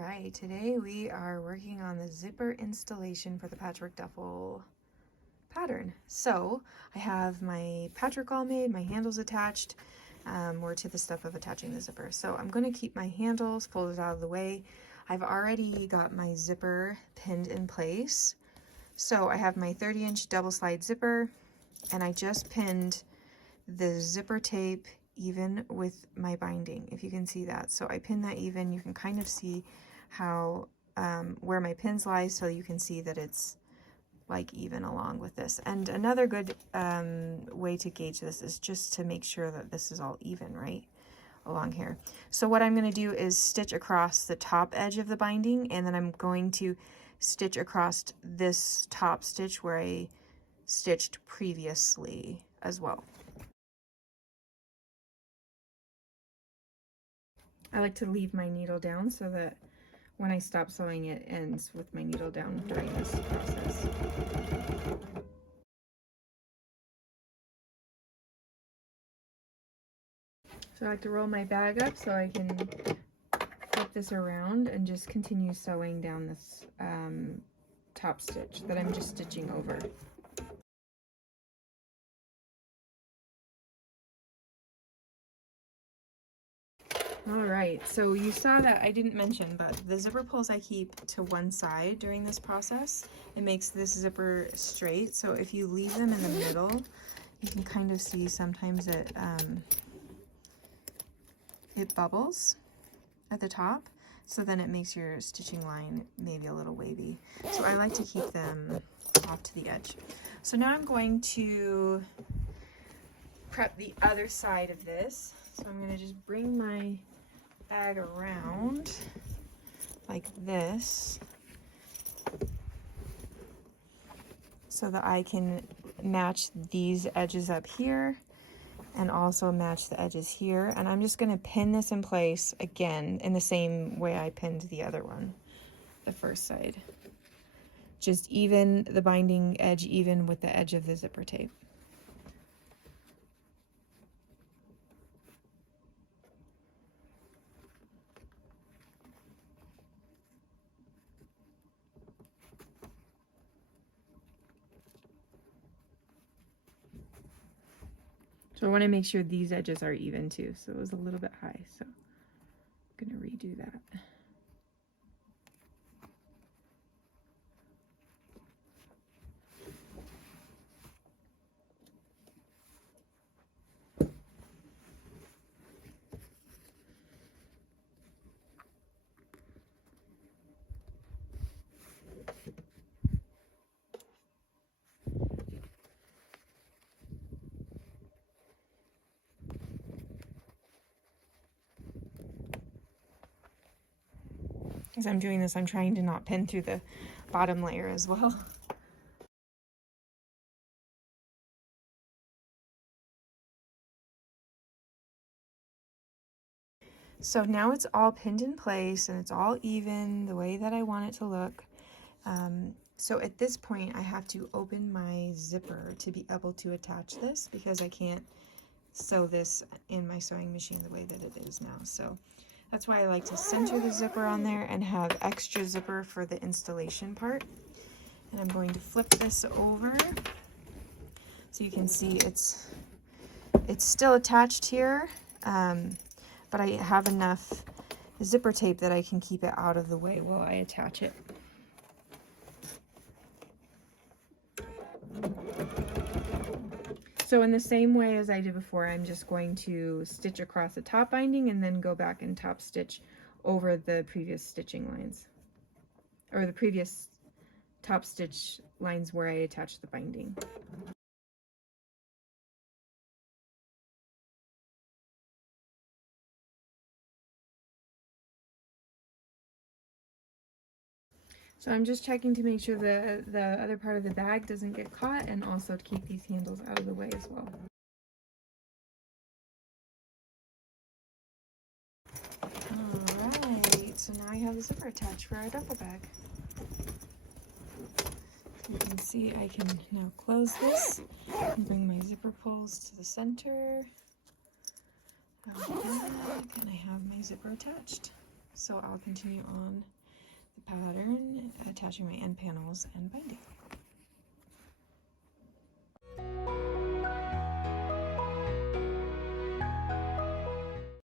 Alright, today we are working on the zipper installation for the Patchwork Duffle Pattern. So I have my patchwork all made, my handles attached. We're to the step of attaching the zipper. So I'm going to keep my handles folded out of the way. I've already got my zipper pinned in place. So I have my 30-inch double slide zipper, and I just pinned the zipper tape even with my binding, if you can see that. So I pinned that even. You can kind of see how where my pins lie, so you can see that it's like even along with this. And another good way to gauge this is just to make sure that this is all even right along here. So what I'm going to do is stitch across the top edge of the binding, and then I'm going to stitch across this top stitch where I stitched previously as well. I like to leave my needle down so that when I stop sewing, it ends with my needle down during this process. So I like to roll my bag up so I can flip this around and just continue sewing down this top stitch that I'm just stitching over. Alright, so you saw that I didn't mention, but the zipper pulls I keep to one side during this process. It makes this zipper straight, so if you leave them in the middle, you can kind of see sometimes it bubbles at the top, so then it makes your stitching line maybe a little wavy. So I like to keep them off to the edge. So now I'm going to prep the other side of this. So I'm going to just bring my bag around like this so that I can match these edges up here and also match the edges here. And I'm just going to pin this in place again in the same way I pinned the other one, the first side. Just even the binding edge even with the edge of the zipper tape. So I want to make sure these edges are even too. So it was a little bit high, so I'm going to redo that. As I'm doing this, I'm trying to not pin through the bottom layer as well. So now it's all pinned in place and it's all even the way that I want it to look. So at this point I have to open my zipper to be able to attach this because I can't sew this in my sewing machine the way that it is now. So that's why I like to center the zipper on there and have extra zipper for the installation part. And I'm going to flip this over so you can see it's still attached here, but I have enough zipper tape that I can keep it out of the way while I attach it. So in the same way as I did before, I'm just going to stitch across the top binding and then go back and top stitch over the previous stitching lines, or the previous top stitch lines where I attached the binding. So I'm just checking to make sure the other part of the bag doesn't get caught, and also to keep these handles out of the way as well. Alright, so now I have the zipper attached for our duffel bag. You can see I can now close this and bring my zipper pulls to the center of the bag, and I have my zipper attached. So I'll continue on the pattern, attaching my end panels and binding.